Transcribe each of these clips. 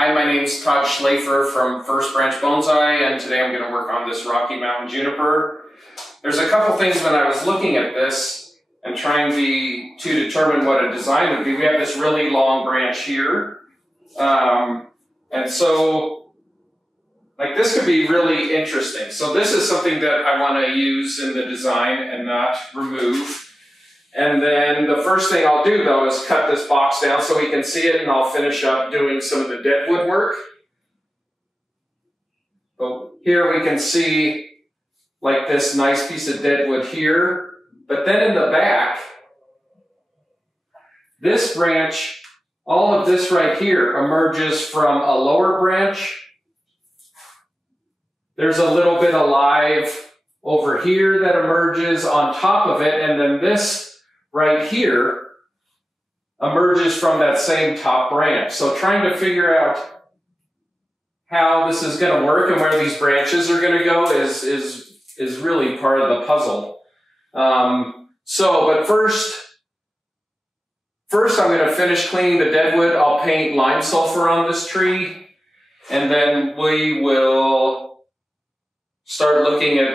Hi, my name's Todd from First Branch Bonsai, and today I'm going to work on this Rocky Mountain Juniper. There's a couple things when I was looking at this and trying to determine what a design would be. We have this really long branch here, and so like this could be really interesting. So this is something that I want to use in the design and not remove. And then the first thing I'll do though is cut this box down so we can see it, and I'll finish up doing some of the deadwood work. So here we can see like this nice piece of deadwood here, but then in the back, this branch, all of this right here emerges from a lower branch. There's a little bit of live over here that emerges on top of it, and then this right here emerges from that same top branch. So trying to figure out how this is going to work and where these branches are going to go is really part of the puzzle. But first I'm going to finish cleaning the deadwood. I'll paint lime sulfur on this tree, and then we will start looking at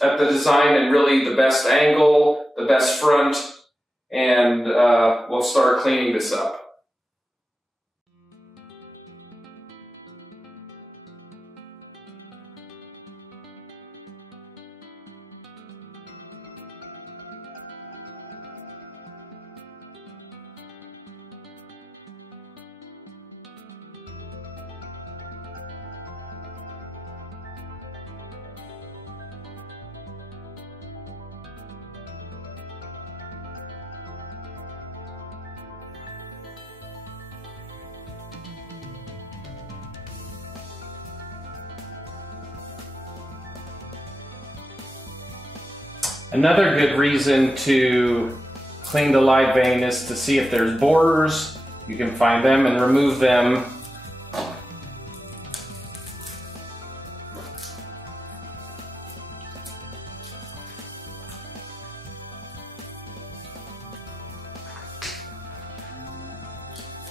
the design and really the best angle, the best front, and we'll start cleaning this up. Another good reason to clean the live vein is to see if there's borers. You can find them and remove them.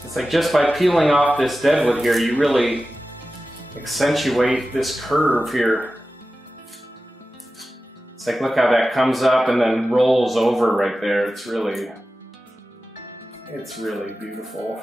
It's like just by peeling off this deadwood here, you really accentuate this curve here. It's like, look how that comes up and then rolls over right there. It's really beautiful.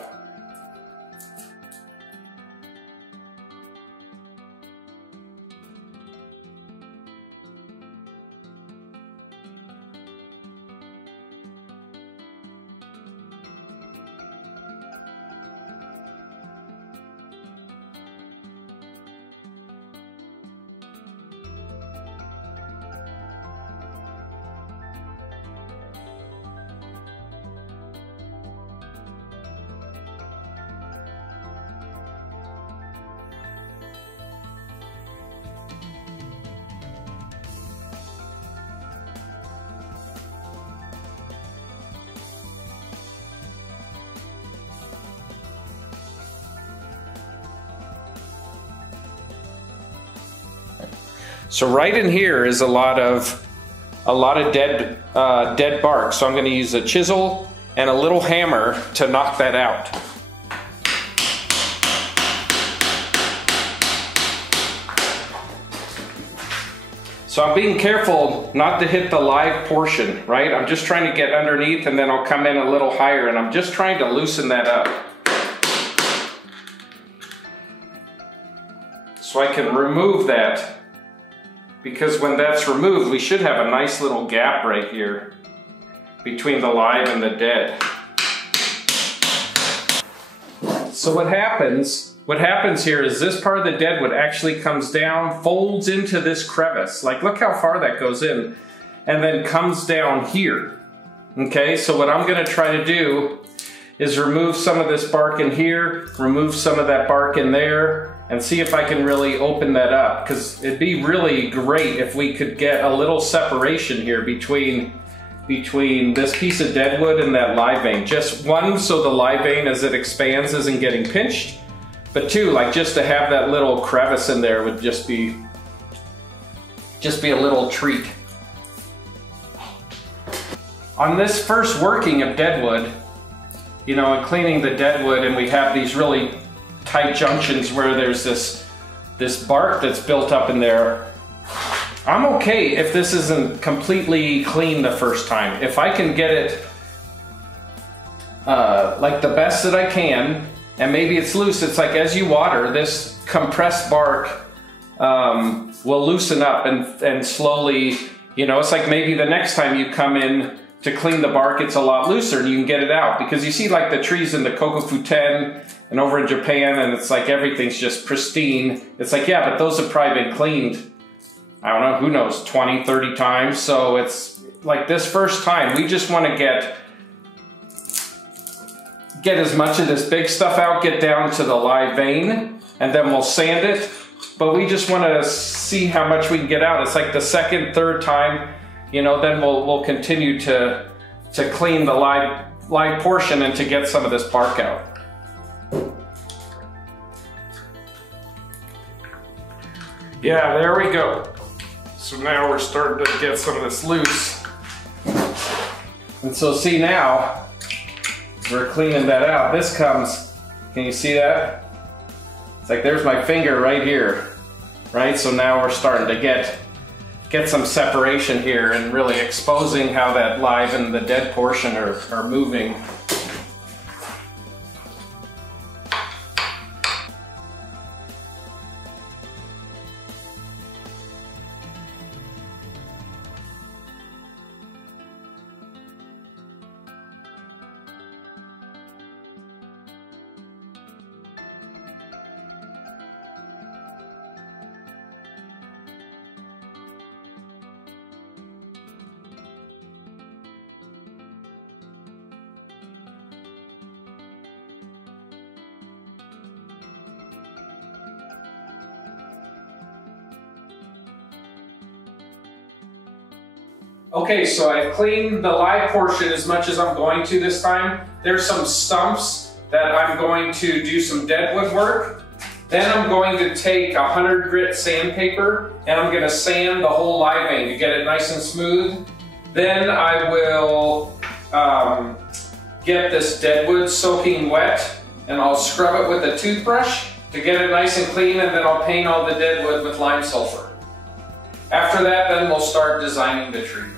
So right in here is a lot of dead bark. So I'm going to use a chisel and a little hammer to knock that out. So I'm being careful not to hit the live portion, right? I'm just trying to get underneath, and then I'll come in a little higher, and I'm just trying to loosen that up, so I can remove that. Because when that's removed, we should have a nice little gap right here between the live and the dead. So what happens here is this part of the deadwood actually comes down, folds into this crevice. Like, look how far that goes in, and then comes down here. Okay, so what I'm gonna try to do is remove some of this bark in here, remove some of that bark in there, and see if I can really open that up, because it'd be really great if we could get a little separation here between this piece of deadwood and that live vein. Just one, so the live vein as it expands isn't getting pinched, but two, like just to have that little crevice in there would just be a little treat. On this first working of deadwood, you know, and cleaning the deadwood, and we have these really tight junctions where there's this bark that's built up in there. I'm okay if this isn't completely clean the first time. If I can get it like the best that I can, and maybe it's loose, it's like as you water, this compressed bark will loosen up and slowly, you know, it's like maybe the next time you come in to clean the bark, it's a lot looser and you can get it out. Because you see like the trees in the Kokofuten and over in Japan, and it's like everything's just pristine. It's like, yeah, but those have probably been cleaned, I don't know, who knows, 20, 30 times. So it's like this first time, we just want to get as much of this big stuff out, get down to the live vein, and then we'll sand it. But we just want to see how much we can get out. It's like the second, third time, you know, then we'll continue to clean the live portion and to get some of this bark out. Yeah, there we go. So now we're starting to get some of this loose. And so see now, we're cleaning that out. This comes, can you see that? It's like there's my finger right here, right? So now we're starting to get some separation here and really exposing how that live and the dead portion are moving. Okay, so I've cleaned the live portion as much as I'm going to this time. There's some stumps that I'm going to do some deadwood work. Then I'm going to take 100 grit sandpaper and I'm going to sand the whole live vein to get it nice and smooth. Then I will get this deadwood soaking wet and I'll scrub it with a toothbrush to get it nice and clean, and then I'll paint all the deadwood with lime sulfur. After that, then we'll start designing the tree.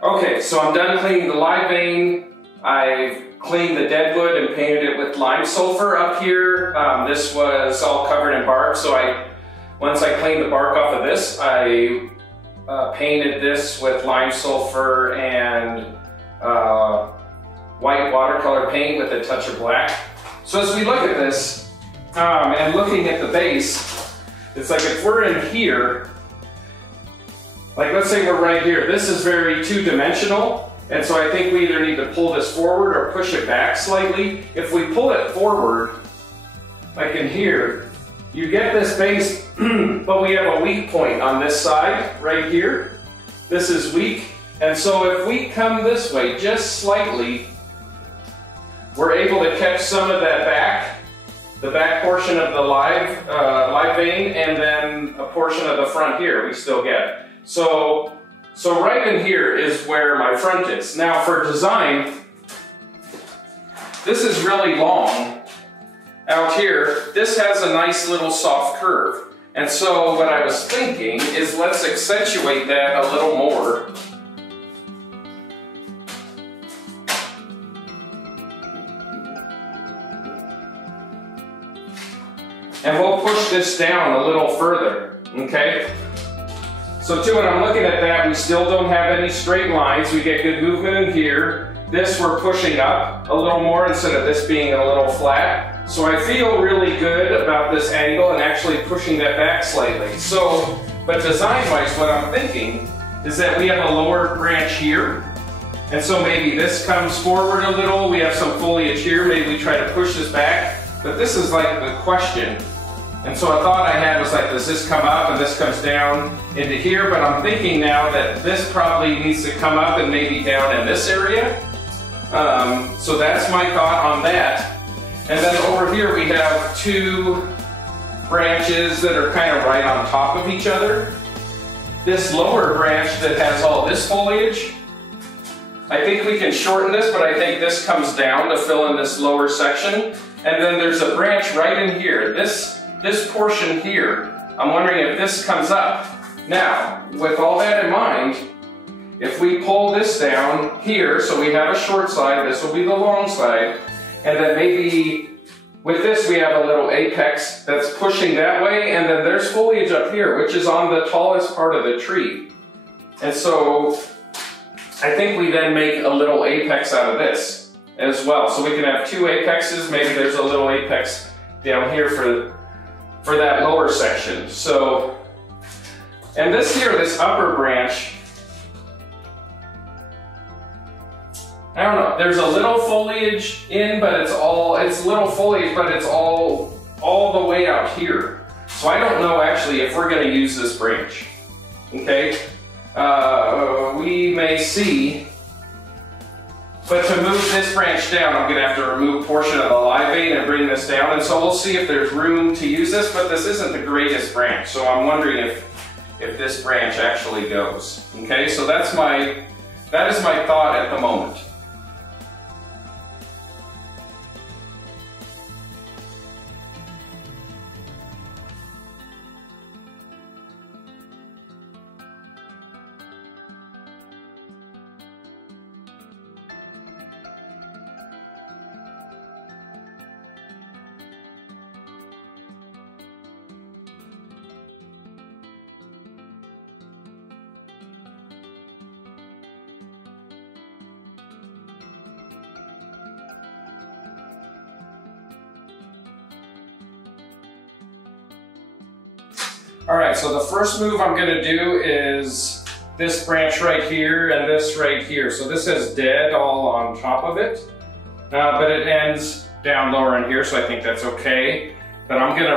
Okay, so I'm done cleaning the live vein. I've cleaned the dead wood and painted it with lime sulfur up here. This was all covered in bark, so once I cleaned the bark off of this, I painted this with lime sulfur and white watercolor paint with a touch of black. So as we look at this, and looking at the base, it's like if we're in here, like let's say we're right here, this is very two-dimensional, and so I think we either need to pull this forward or push it back slightly. If we pull it forward, like in here, you get this base, but we have a weak point on this side, right here. This is weak, and so if we come this way just slightly, we're able to catch some of that back, the back portion of the live vein, and then a portion of the front here we still get. So right in here is where my front is. Now for design, this is really long. Out here, this has a nice little soft curve. And so what I was thinking is let's accentuate that a little more. And we'll push this down a little further, okay? So too, when I'm looking at that, we still don't have any straight lines. We get good movement in here. This we're pushing up a little more instead of this being a little flat. So I feel really good about this angle and actually pushing that back slightly. So, but design-wise, what I'm thinking is that we have a lower branch here. And so maybe this comes forward a little. We have some foliage here. Maybe we try to push this back. But this is like the question. And so a thought I had was like, does this come up and this comes down into here? But I'm thinking now that this probably needs to come up and maybe down in this area. So that's my thought on that. And then over here we have two branches that are kind of right on top of each other. This lower branch that has all this foliage, I think we can shorten this, but I think this comes down to fill in this lower section. And then there's a branch right in here. This portion here, I'm wondering if this comes up. Now, with all that in mind, if we pull this down here, so we have a short side, this will be the long side, and then maybe with this we have a little apex that's pushing that way, and then there's foliage up here, which is on the tallest part of the tree. And so I think we then make a little apex out of this as well. So we can have two apexes, maybe there's a little apex down here for that lower section. So, and this here, this upper branch, I don't know, there's a little foliage in, but it's little foliage, but it's all the way out here. So I don't know actually if we're gonna use this branch, okay? We may see, but to move this branch down, I'm gonna have to remove a portion of the live vein and bring this down, and so we'll see if there's room to use this, but this isn't the greatest branch, so I'm wondering if this branch actually goes, okay? So that is my thought at the moment. All right, so the first move I'm gonna do is this branch right here and this right here. So this is dead all on top of it, but it ends down lower in here, so I think that's okay. But I'm gonna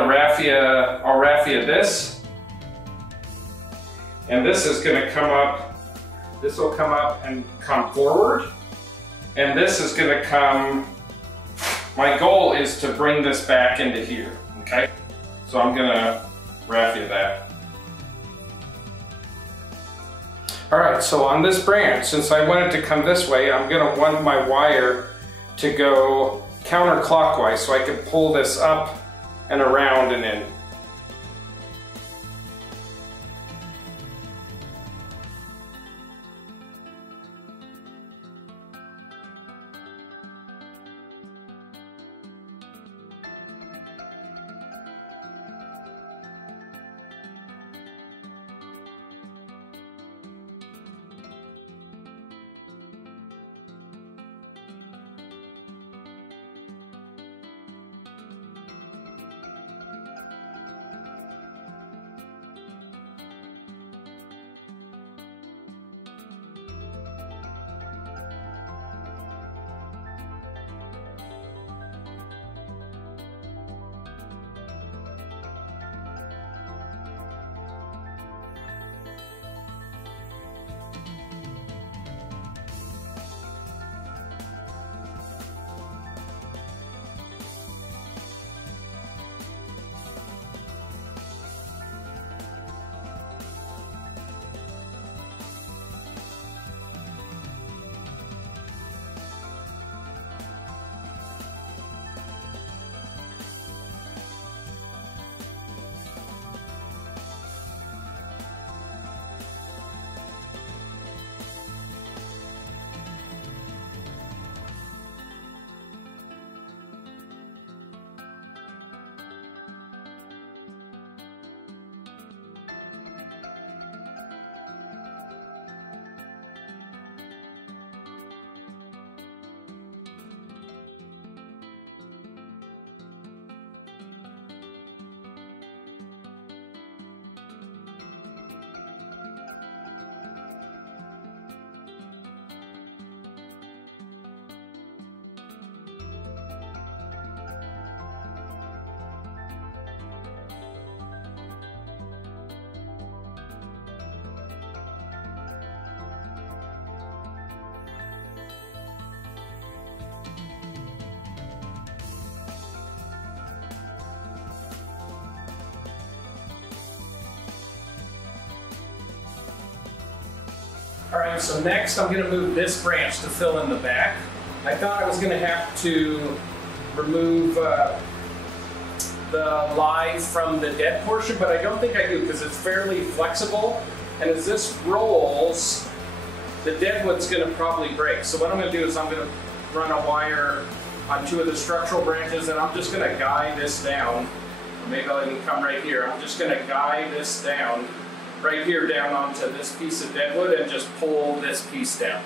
I'll raffia this, and this is gonna come up, this will come up and come forward, and this is gonna come, my goal is to bring this back into here, okay? So I'm gonna raffia that. All right, so on this branch, since I want it to come this way, I'm gonna want my wire to go counterclockwise so I can pull this up and around and in. All right, so next I'm going to move this branch to fill in the back. I thought I was going to have to remove the live from the dead portion, but I don't think I do because it's fairly flexible. And as this rolls, the dead wood's going to probably break. So what I'm going to do is I'm going to run a wire on two of the structural branches, and I'm just going to guide this down. Maybe I'll even come right here. I'm just going to guide this down, right here down onto this piece of dead wood and just pull this piece down.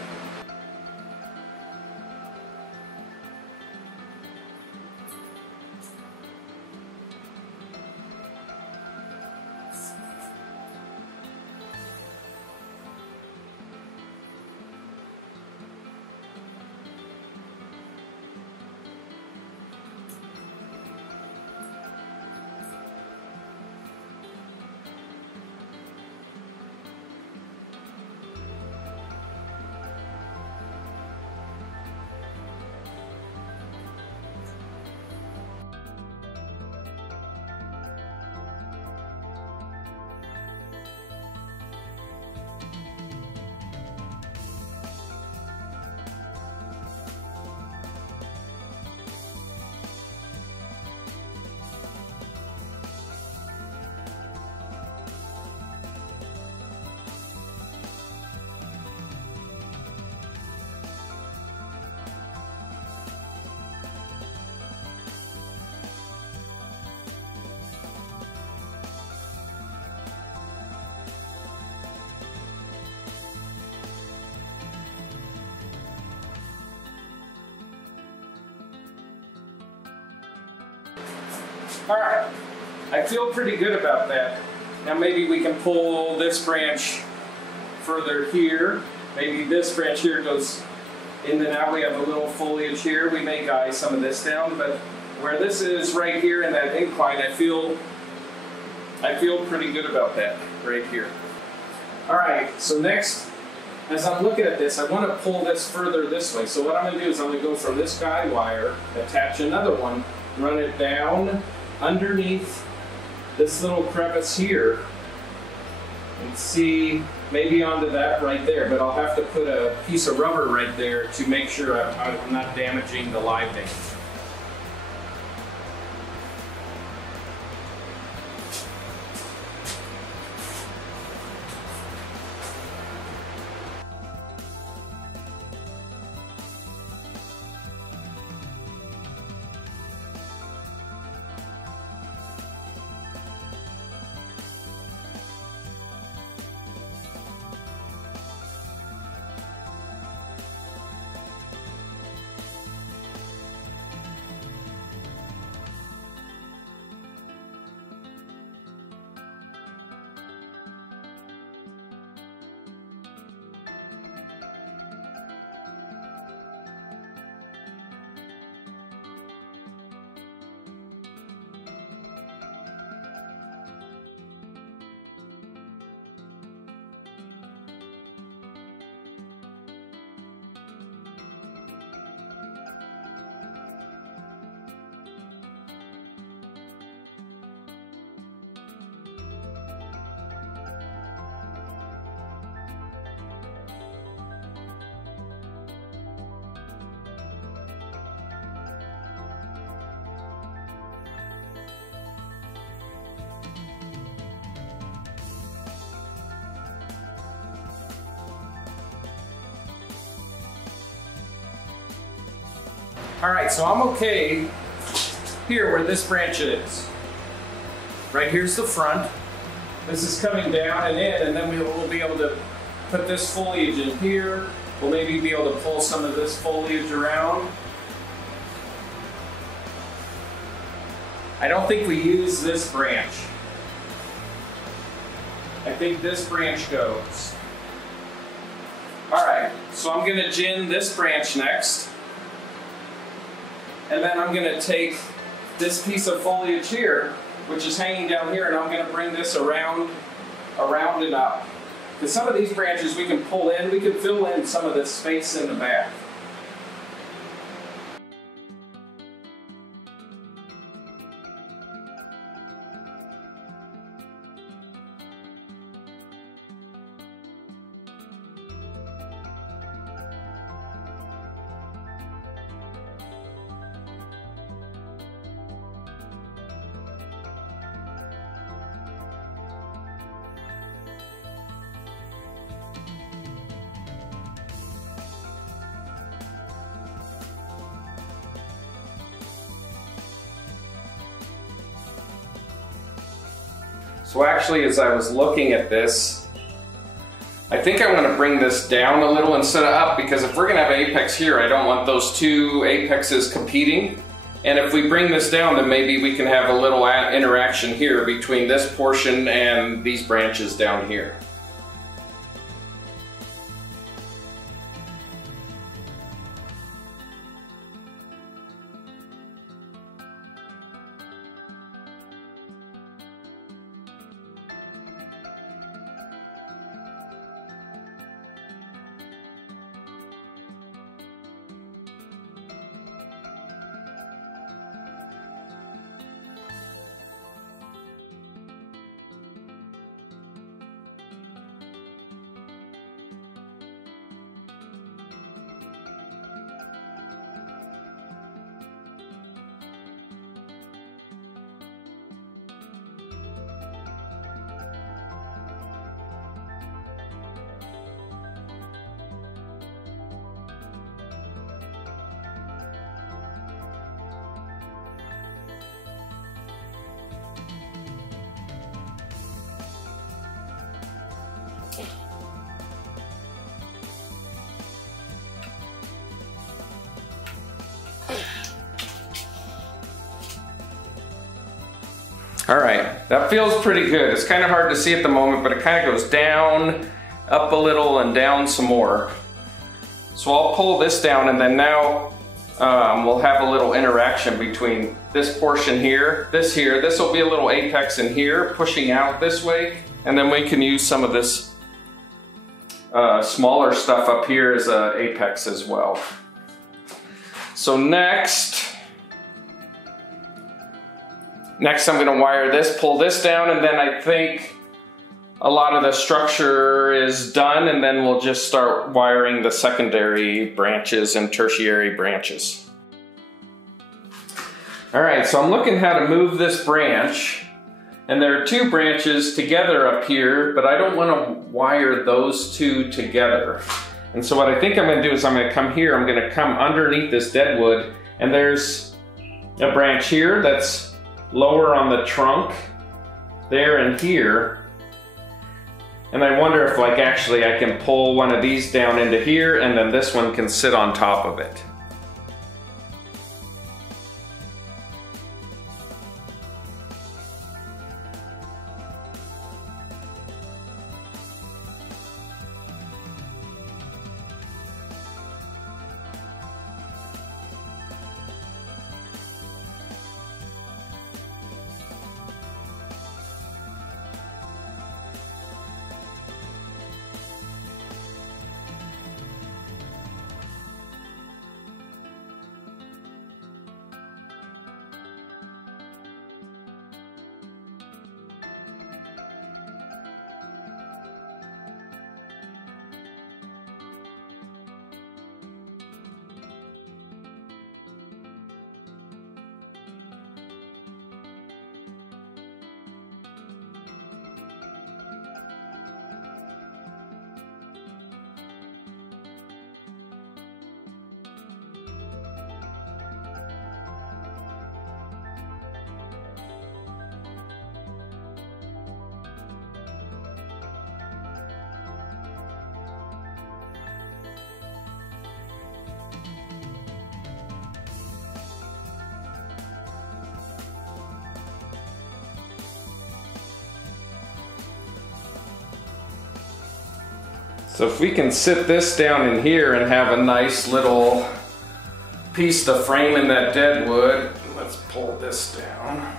All right, I feel pretty good about that. Now maybe we can pull this branch further here. Maybe this branch here goes in and out. We have a little foliage here. We may guide some of this down, but where this is right here in that incline, I feel pretty good about that right here. All right, so next, as I'm looking at this, I want to pull this further this way. So what I'm going to do is I'm going to go from this guide wire, attach another one, run it down underneath this little crevice here, and see maybe onto that right there, but I'll have to put a piece of rubber right there to make sure I'm not damaging the livening. All right, so I'm okay here where this branch is. Right here's the front. This is coming down and in, and then we'll be able to put this foliage in here. We'll maybe be able to pull some of this foliage around. I don't think we use this branch. I think this branch goes. All right, so I'm gonna gin this branch next. And then I'm going to take this piece of foliage here, which is hanging down here, and I'm going to bring this around and up. Because some of these branches we can pull in, we can fill in some of this space in the back. So actually, as I was looking at this, I think I want to bring this down a little instead of up, because if we're going to have an apex here, I don't want those two apexes competing. And if we bring this down, then maybe we can have a little interaction here between this portion and these branches down here. All right, that feels pretty good. It's kind of hard to see at the moment, but it kind of goes down, up a little, and down some more. So I'll pull this down, and then now we'll have a little interaction between this portion here. This will be a little apex in here, pushing out this way, and then we can use some of this smaller stuff up here as an apex as well. So next I'm going to wire this, pull this down, and then I think a lot of the structure is done, and then we'll just start wiring the secondary branches and tertiary branches. All right, so I'm looking how to move this branch, and there are two branches together up here, but I don't want to wire those two together. And so what I think I'm going to do is I'm going to come here, I'm going to come underneath this deadwood, and there's a branch here that's lower on the trunk, there and here. And I wonder if actually I can pull one of these down into here, and then this one can sit on top of it. So if we can sit this down in here and have a nice little piece to frame in that deadwood, let's pull this down.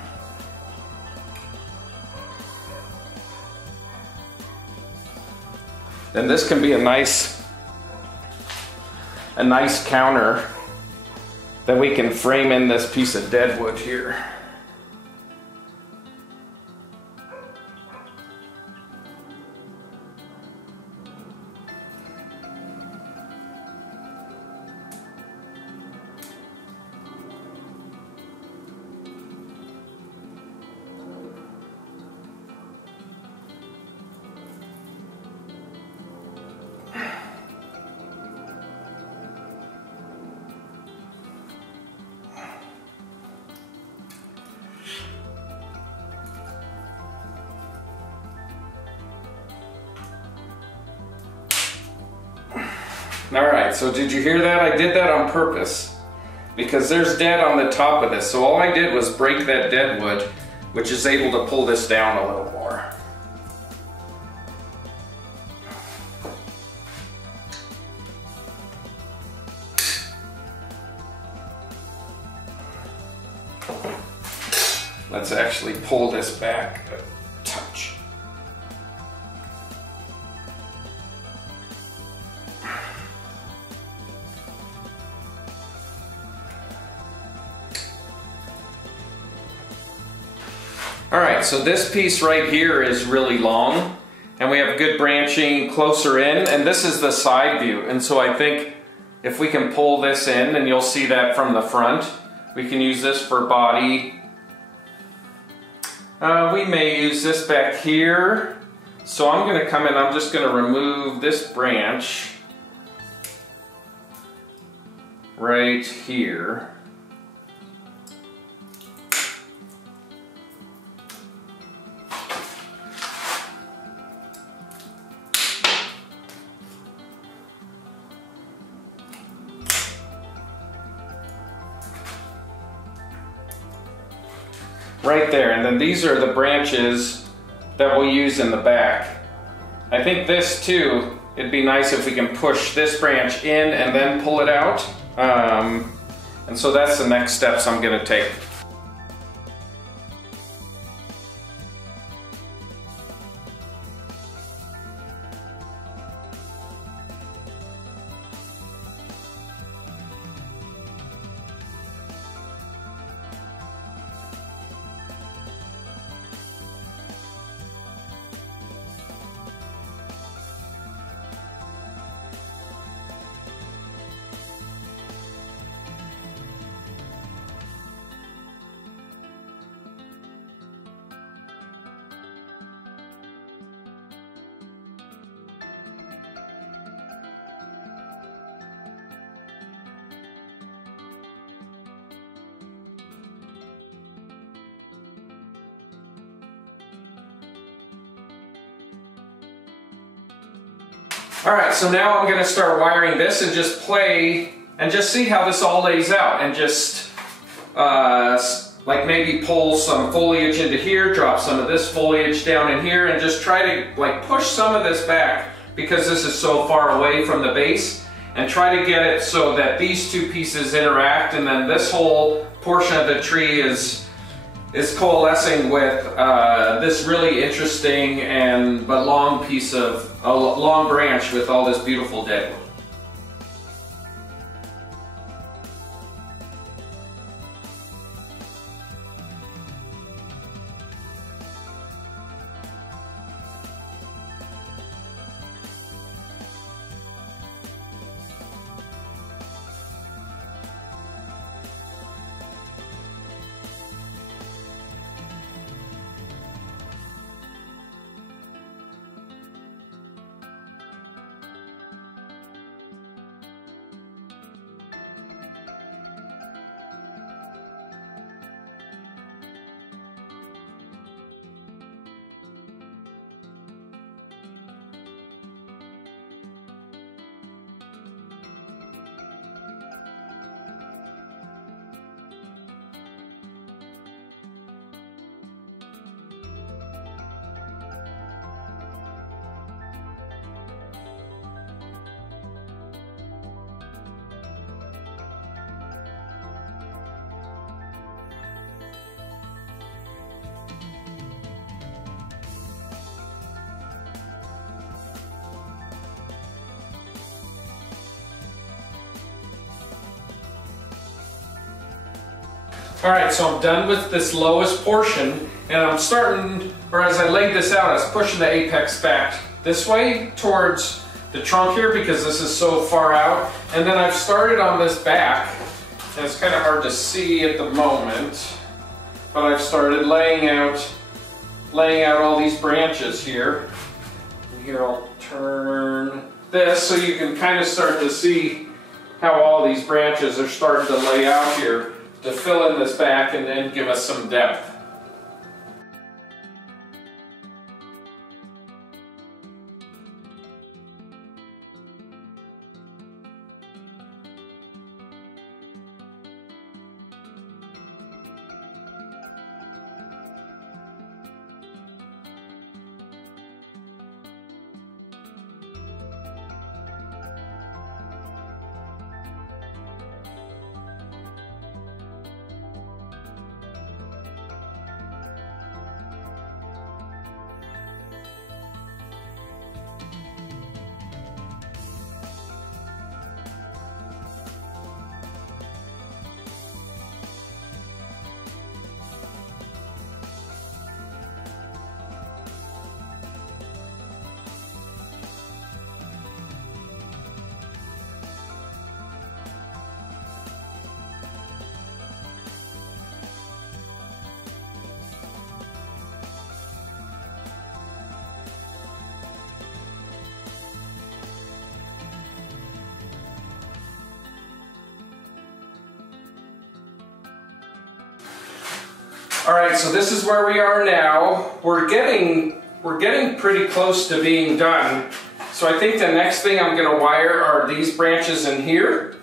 Then this can be a nice counter that we can frame in this piece of deadwood here. Alright, so did you hear that? I did that on purpose. Because there's dead on the top of this. So all I did was break that dead wood, which is able to pull this down a little more. Let's actually pull this back a touch. Alright, so this piece right here is really long, and we have good branching closer in, and this is the side view. And so I think if we can pull this in, and you'll see that from the front, we can use this for body. We may use this back here. So I'm going to come in, I'm just going to remove this branch right here. Right there, and then these are the branches that we'll use in the back. I think this too, it'd be nice if we can push this branch in and then pull it out. And so that's the next steps I'm going to take. Alright, so now I'm going to start wiring this and just play and just see how this all lays out, and just like maybe pull some foliage into here, drop some of this foliage down in here, and just try to like push some of this back because this is so far away from the base, and try to get it so that these two pieces interact, and then this whole portion of the tree is coalescing with this really interesting but long piece of a long branch with all this beautiful deadwood. Alright, so I'm done with this lowest portion, and I'm starting, or as I laid this out, I was pushing the apex back this way towards the trunk here because this is so far out. And then I've started on this back, and it's kind of hard to see at the moment, but I've started laying out all these branches here. And here I'll turn this so you can kind of start to see how all these branches are starting to lay out here to fill in this back and then give us some depth. All right, so this is where we are now. We're getting pretty close to being done. So I think the next thing I'm gonna wire are these branches in here,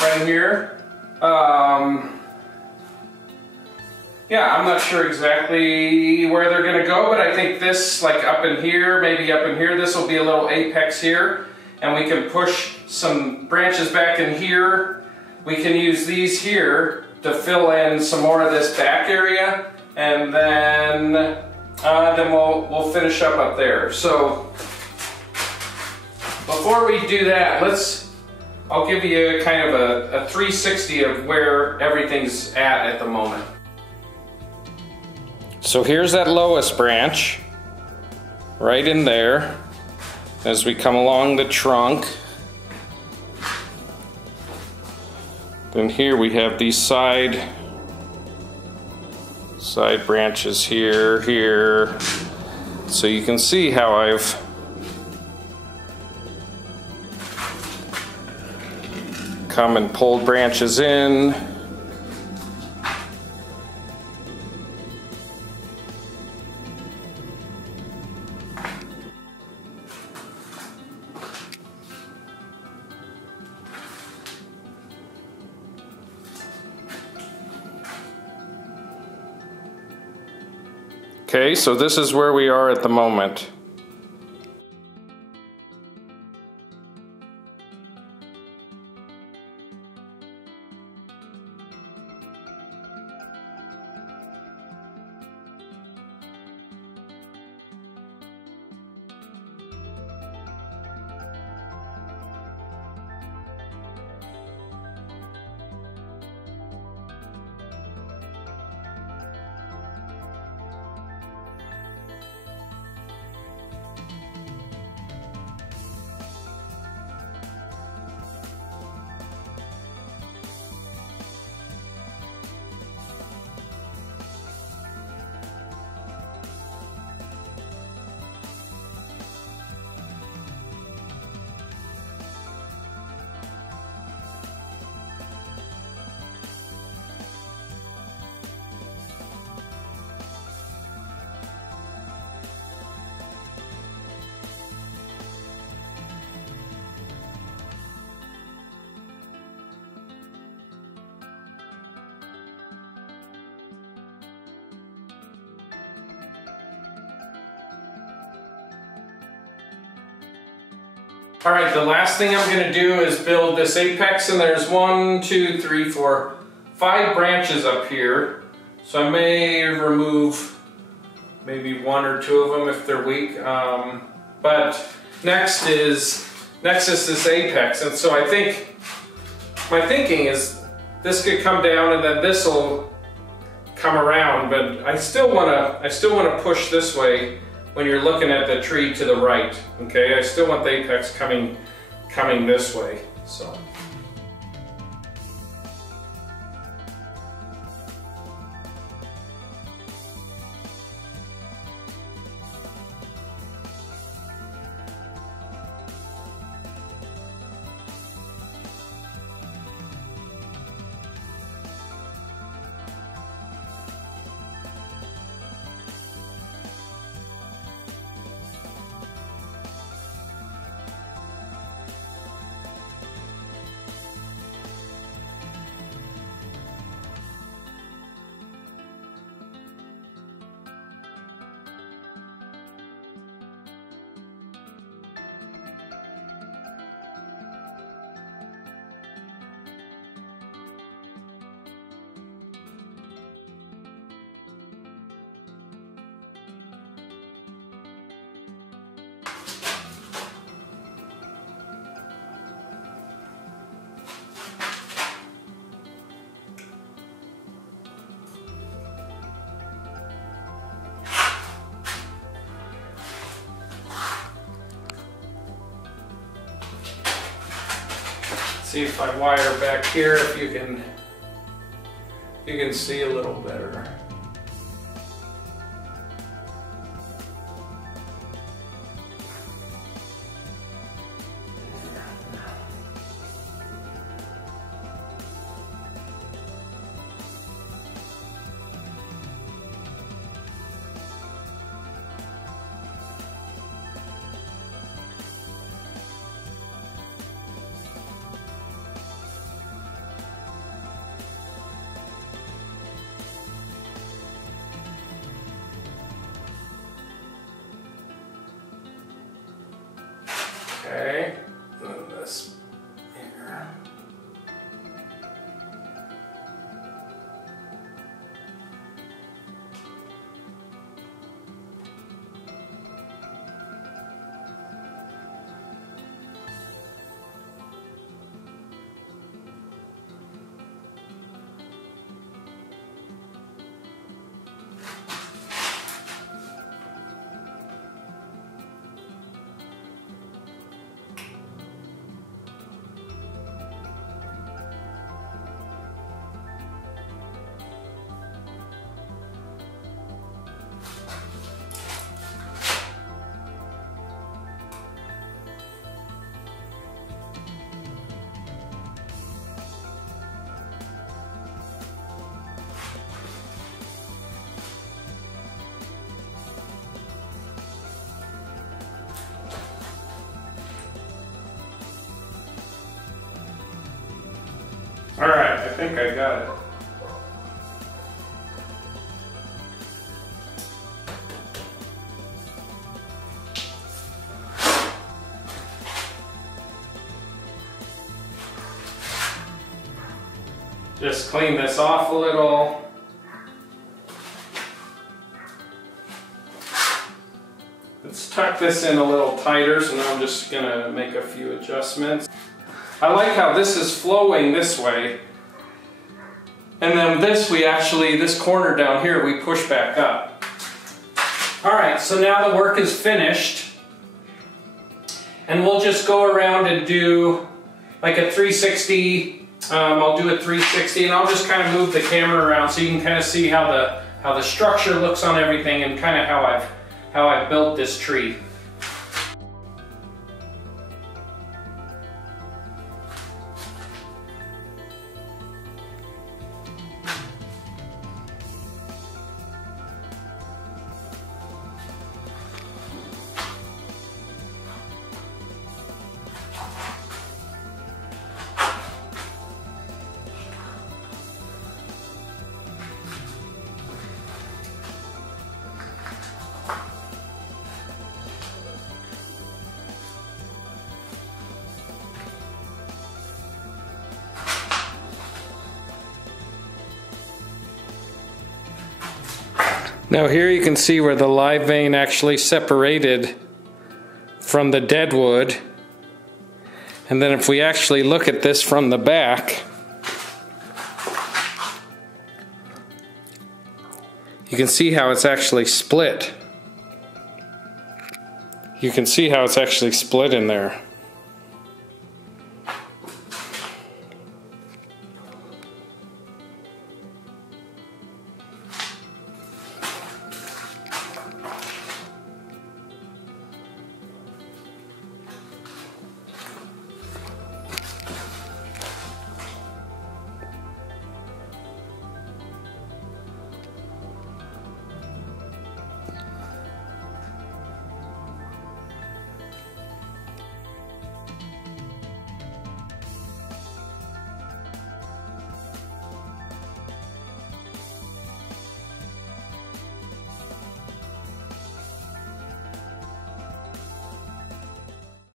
right in here. Yeah, I'm not sure exactly where they're gonna go, but I think this, like up in here, maybe up in here, this will be a little apex here, and we can push some branches back in here. We can use these here to fill in some more of this back area, and then we'll finish up there. So before we do that, I'll give you kind of a 360 of where everything's at the moment. So here's that lowest branch, right in there, as we come along the trunk. Then here we have these side branches here. So you can see how I've come and pulled branches in. Okay, so this is where we are at the moment. All right, the last thing I'm gonna do is build this apex, and there's 1, 2, 3, 4, 5 branches up here. So I may remove maybe 1 or 2 of them if they're weak. But next is this apex, and so I think my thinking is this could come down and then this will come around, but I still wanna push this way. When you're looking at the tree to the right, okay? I still want the apex coming this way, so. See if I wire back here, if you can see a little better. think I got it. Just clean this off a little. Let's tuck this in a little tighter, so now I'm just gonna make a few adjustments. I like how this is flowing this way. And then this corner down here, we push back up. All right, so now the work is finished. And we'll just go around and do like a 360. I'll do a 360 and I'll just kind of move the camera around so you can kind of see how the structure looks on everything and kind of how I've built this tree. Now here you can see where the live vein actually separated from the dead wood. And then if we actually look at this from the back, you can see how it's actually split. You can see how it's actually split in there.